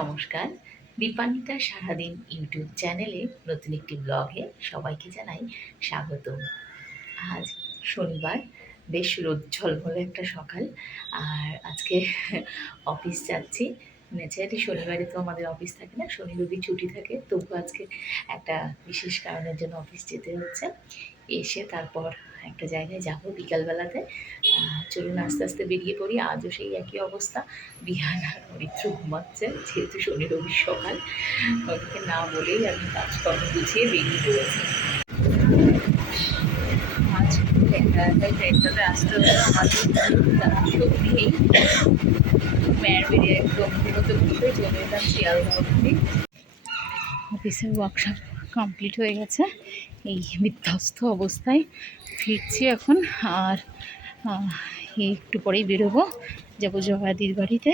নমস্কার। দীপান্বিতা সারাদিন ইউটিউব চ্যানেলে নতুন একটি ব্লগে সবাইকে জানাই স্বাগত আজ শনিবার, বেশ রোদ ঝলমলে একটা সকাল। আর আজকে অফিস যাচ্ছি। ন্যাচারালি শনিবারে তো আমাদের অফিস থাকে না, শনি রবি ছুটি থাকে। তবু আজকে একটা বিশেষ কারণের জন্য অফিস যেতে হচ্ছে। এসে তারপর একটা জায়গায় যাব বিকালবেলাতে। চলুন আস্তে আস্তে বেরিয়ে পড়ি, আজও সেই একই অবস্থা। বিহান আর অরিত্র ঘুমাচ্ছে যেহেতু শনি রবি সকাল। ওদেরকে না বলেই আমি কাজকর্ম গুছিয়ে বেরিয়ে পড়েছি। আজ ট্রেনটাতে আসতে অব্দি অফিসের ওয়ার্কশপ কমপ্লিট হয়ে গেছে। এই বিধ্বস্ত অবস্থায় ফিরছি এখন। আর একটু পরেই বেরোবো। যাব জয়াদির বাড়িতে।